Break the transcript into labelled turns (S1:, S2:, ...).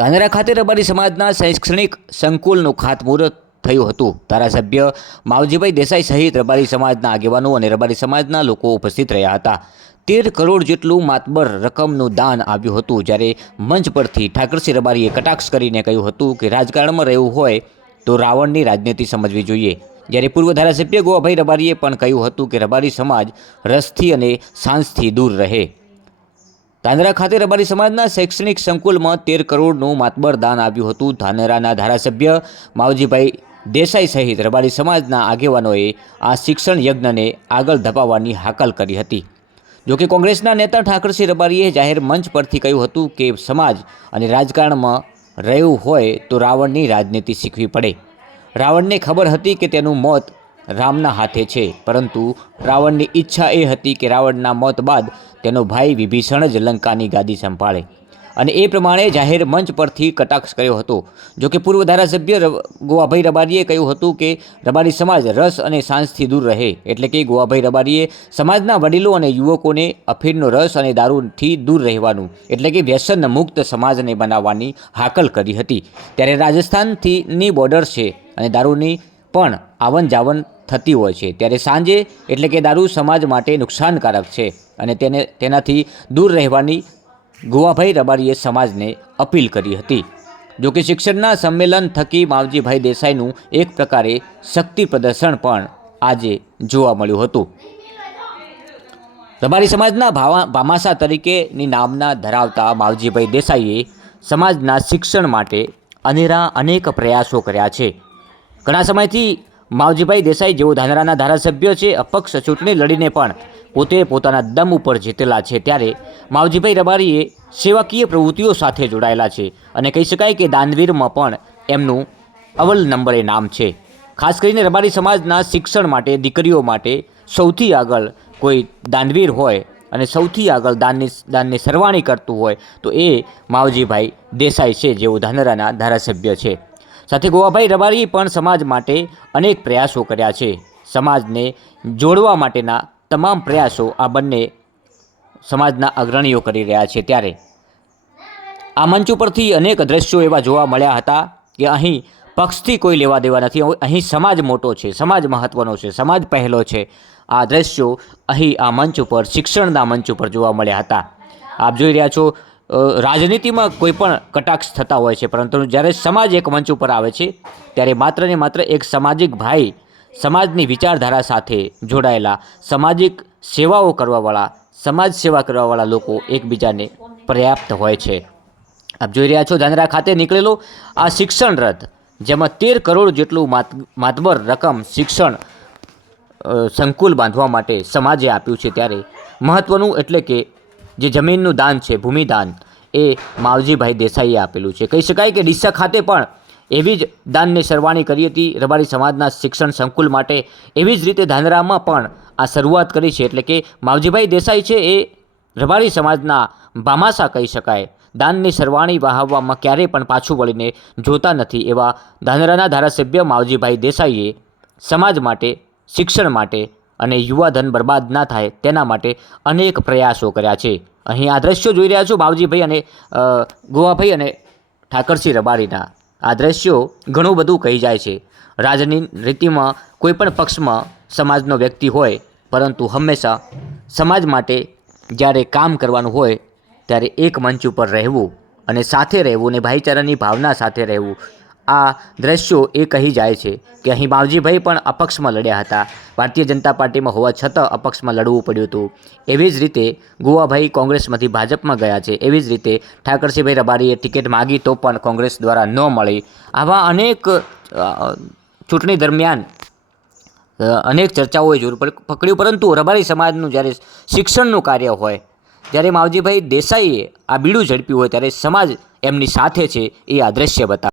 S1: ધાનેરા ખાતે રબારી સમાજના શૈક્ષણિક સંકુલનું ખાતમુહૂર્ત થયું હતું. ધારાસભ્ય માવજીભાઈ દેસાઈ સહિત રબારી સમાજના આગેવાનો અને રબારી સમાજના લોકો ઉપસ્થિત રહ્યા હતા. તેર કરોડ જેટલું માતબર રકમનું દાન આવ્યું હતું, જ્યારે મંચ પરથી ઠાકરસિંહ રબારીએ કટાક્ષ કરીને કહ્યું હતું કે રાજકારણમાં રહેવું હોય તો રાવણની રાજનીતિ સમજવી જોઈએ. જ્યારે પૂર્વ ધારાસભ્ય ગોવાભાઈ રબારીએ પણ કહ્યું હતું કે રબારી સમાજ રસથી અને સાંજથી દૂર રહે. ધાનેરા ખાતે રબારી સમાજના શૈક્ષણિક સંકુલમાં તેર કરોડનું માતબર દાન આવ્યું હતું. ધાનેરાના ધારાસભ્ય માવજીભાઈ દેસાઈ સહિત રબારી સમાજના આગેવાનોએ આ શિક્ષણ યજ્ઞને આગળ ધપાવવાની હાકલ કરી હતી. જોકે કોંગ્રેસના નેતા ઠાકરસિંહ રબારીએ જાહેર મંચ પરથી કહ્યું હતું કે સમાજ અને રાજકારણમાં રહેવું હોય તો રાવણની રાજનીતિ શીખવી પડે. રાવણને ખબર હતી કે તેનું મોત રામના હાથે છે, પરંતુ રાવણની ઈચ્છા એ હતી કે રાવણના મોત બાદ તેનો ભાઈ વિભીષણ જ લંકાની ગાદી સંભાળે. અને એ પ્રમાણે જાહેર મંચ પરથી કટાક્ષ કર્યો હતો. જો કે પૂર્વ ધારાસભ્ય ગોવાભાઈ રબારીએ કહ્યું હતું કે રબારી સમાજ રસ અને સાંજથી દૂર રહે, એટલે કે ગોવાભાઈ રબારીએ સમાજના વડીલો અને યુવકોને અફીણનો રસ અને દારૂથી દૂર રહેવાનું, એટલે કે વ્યસન મુક્ત સમાજને બનાવવાની હાકલ કરી હતી. ત્યારે રાજસ્થાનથી ની બોર્ડર છે અને દારૂની પણ આવન જાવન થતી હોય છે. ત્યારે સાંજે એટલે કે દારૂ સમાજ માટે નુકસાનકારક છે અને તેને, તેનાથી દૂર રહેવાની ગોવાભાઈ રબારીએ સમાજને અપીલ કરી હતી. જોકે શિક્ષણના સંમેલન થકી માવજીભાઈ દેસાઈનું એક પ્રકારે શક્તિ પ્રદર્શન પણ આજે જોવા મળ્યું હતું. રબારી સમાજના ભાવા ભામાસા તરીકેની નામના ધરાવતા માવજીભાઈ દેસાઈએ સમાજના શિક્ષણ માટે અનેરા અનેક પ્રયાસો કર્યા છે. ઘણા સમયથી માવજીભાઈ દેસાઈ જેઓ ધાનેરાના ધારાસભ્ય છે, અપક્ષ ચૂંટણી લડીને પણ પોતે પોતાના દમ ઉપર જીતેલા છે. ત્યારે માવજીભાઈ રબારીએ સેવાકીય પ્રવૃત્તિઓ સાથે જોડાયેલા છે અને કહી શકાય કે દાનવીરમાં પણ એમનું અવ્વલ નંબરે નામ છે. ખાસ કરીને રબારી સમાજના શિક્ષણ માટે, દીકરીઓ માટે સૌથી આગળ કોઈ દાનવીર હોય અને સૌથી આગળ દાનની દાનની સરવાણી કરતું હોય તો એ માવજીભાઈ દેસાઈ છે જેઓ ધાનેરાના ધારાસભ્ય છે. સાથે ગોવાભાઈ રબારીએ પણ સમાજ માટે અનેક પ્રયાસો કર્યા છે. સમાજને જોડવા માટેના તમામ પ્રયાસો આ બંને સમાજના અગ્રણીઓ કરી રહ્યા છે ત્યારે આ મંચ ઉપરથી અનેક દ્રશ્યો એવા જોવા મળ્યા હતા કે અહીં પક્ષથી કોઈ લેવા દેવા નથી. અહીં સમાજ મોટો છે, સમાજ મહત્ત્વનો છે, સમાજ પહેલો છે. આ દ્રશ્યો અહીં આ મંચ ઉપર, શિક્ષણના મંચ ઉપર જોવા મળ્યા હતા. આપ જોઈ રહ્યા છો રાજનીતિમાં કોઈ પણ કટાક્ષ થતા હોય છે, પરંતુ જ્યારે સમાજ એક મંચ ઉપર આવે છે, ત્યારે માત્ર ને માત્ર એક સામાજિક ભાઈ સમાજની વિચારધારા સાથે જોડાયેલા, સામાજિક સેવાઓ કરવાવાળા, સમાજ સેવા કરવાવાળા લોકો એકબીજાને પર્યાપ્ત હોય છે. આપ જોઈ રહ્યા છો, ધાનેરા ખાતે નીકળેલો આ શિક્ષણ રથ, જેમાં તેર કરોડ જેટલું માત, માતબર રકમ શિક્ષણ સંકુલ બાંધવા માટે સમાજે આપ્યું છે. ત્યારે મહત્ત્વનું એટલે કે જે જમીનનું દાન છે, ભૂમિદાન, એ માવજીભાઈ દેસાઈએ આપેલું છે. કહી શકાય કે ડીસા ખાતે પણ એવી જ દાનની સરવાણી કરી હતી. રબારી સમાજના શિક્ષણ સંકુલ માટે એવી જ રીતે ધાંધરામાં પણ આ શરૂઆત કરી છે. એટલે કે માવજીભાઈ દેસાઈ છે એ રબારી સમાજના ભામાસા કહી શકાય. દાનની સરવાણી વહાવવામાં ક્યારેય પણ પાછું વળીને જોતા નથી એવા ધાંધરાના ધારાસભ્ય માવજીભાઈ દેસાઈએ સમાજ માટે, શિક્ષણ માટે અને યુવાધન બરબાદ ના થાય તેના માટે અનેક પ્રયાસો કર્યા છે. અહીં આ દ્રશ્યો જોઈ રહ્યા છો ભાવજીભાઈ અને ગોવાભાઈ અને ઠાકરસિંહ રબારીના. આ દ્રશ્યો ઘણું બધું કહી જાય છે. રાજની રીતિમાં કોઈ પણ પક્ષમાં સમાજનો વ્યક્તિ હોય, પરંતુ હંમેશા સમાજ માટે જ્યારે કામ કરવાનું હોય, ત્યારે એક મંચ ઉપર રહેવું અને સાથે રહેવું અને ભાઈચારાની ભાવના સાથે રહેવું આ દ્રશ્યો એ કહી જાય છે કે અહીં માવજીભાઈ પણ અપક્ષમાં લડ્યા હતા. ભારતીય જનતા પાર્ટીમાં હોવા છતાં અપક્ષમાં લડવું પડ્યું હતું. એવી જ રીતે ગોવાભાઈ કોંગ્રેસમાંથી ભાજપમાં ગયા છે. એવી જ રીતે ઠાકરસિંહભાઈ રબારીએ ટિકિટ માગી તો પણ કોંગ્રેસ દ્વારા ન મળી. આવા અનેક ચૂંટણી દરમિયાન અનેક ચર્ચાઓએ જોર પકડ્યું પરંતુ રબારી સમાજનું જ્યારે શિક્ષણનું કાર્ય હોય, જ્યારે માવજીભાઈ દેસાઈએ આ બીડું ઝડપ્યું હોય, ત્યારે સમાજ એમની સાથે છે એ આ દ્રશ્ય બતાવે